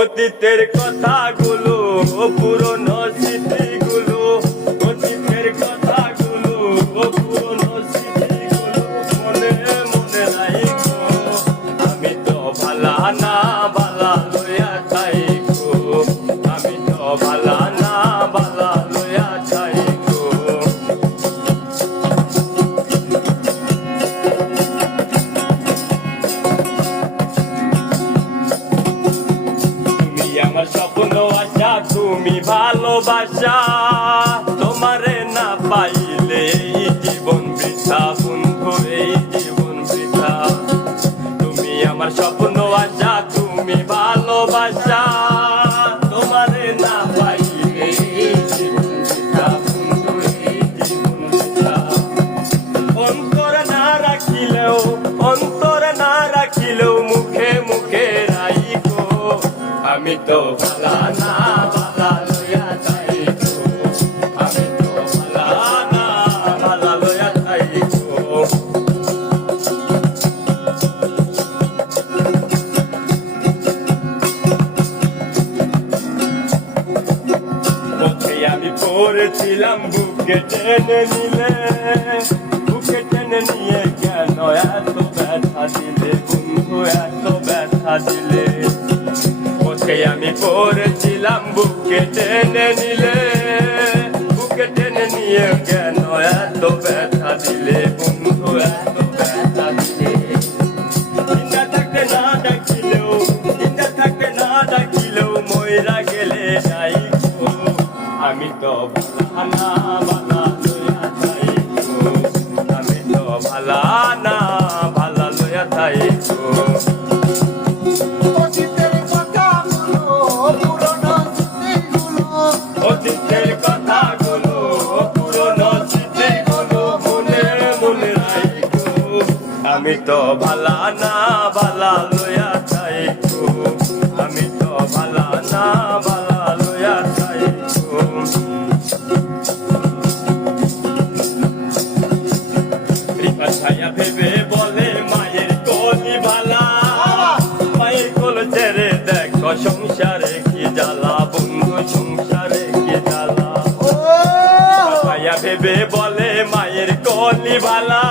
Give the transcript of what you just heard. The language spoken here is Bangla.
অতীতের কথাগুলো পুরনো স্মৃতিগুলো, অতীতের কথাগুলো পুরনো স্মৃতিগুলো মনে মনে রাইখো। আমি তো ভালা না ভালা লইয়া থাইকো, আমি তো ভালা না ভালা লইয়া থাইকো। আমার স্বপ্ন আশা তুমি ভালোবাসা, তোমারে না পাইলে এই জীবন বৃথা বন্ধু, এই জীবন বৃথা। তুমি আমার স্বপ্ন আশা তুমি ভালোবাসা, তোমারে না পাইলে এই জীবন বৃথা বন্ধু, এই জীবন বৃথা। অন্তর না রাখিলেও, অন্তর না রাখিলেও মুখে মুখে রাইখো। আমি তো ভালা না ভালা লইয়া থাইকো, আমি তো ভালা না ভালা লইয়া থাইকো। পথে আমি পড়েছিলাম বুকে টেনে নিলে, বুকে টেনে নিয়ে কেন এত ব্যথা দিলে বন্ধু, এত ব্যথা দিলে। পথে আমি পড়েছিলাম বুকে টেনে নিলে, বুকে টেনে নিয়ে কেন এত ব্যথা দিলে বন্ধু, এত ব্যথা দিলে। চিন্তা থাকতে না ডাকিলেও, চিন্তা থাকতে না ডাকিলেও মইরা গেলে যাইকো। আমি তো ভালা না ভালা লইয়া থাইকো, আমি তো ভালা না ভালা লইয়া থাইকো। অতীতের কথাগুলো পুরনো স্মৃতিগুলো, অতীতের কথাগুলো পুরনো স্মৃতিগুলো মনে মনে রাইখো। আমি তো ভালা না ভালা লইয়া থাইকো, আমি তো ভালা না ভালা লইয়া থাইকো। রিপা ছায়া ভেবে বলে মায়ের কোলি ভালা, মায়ের কোল ছেড়ে দেখো সংসারে কি জ্বালা বন্ধু, সংসারে কি জ্বালা। ও ছায়া ভেবে বলে মায়ের কোলি ভালা,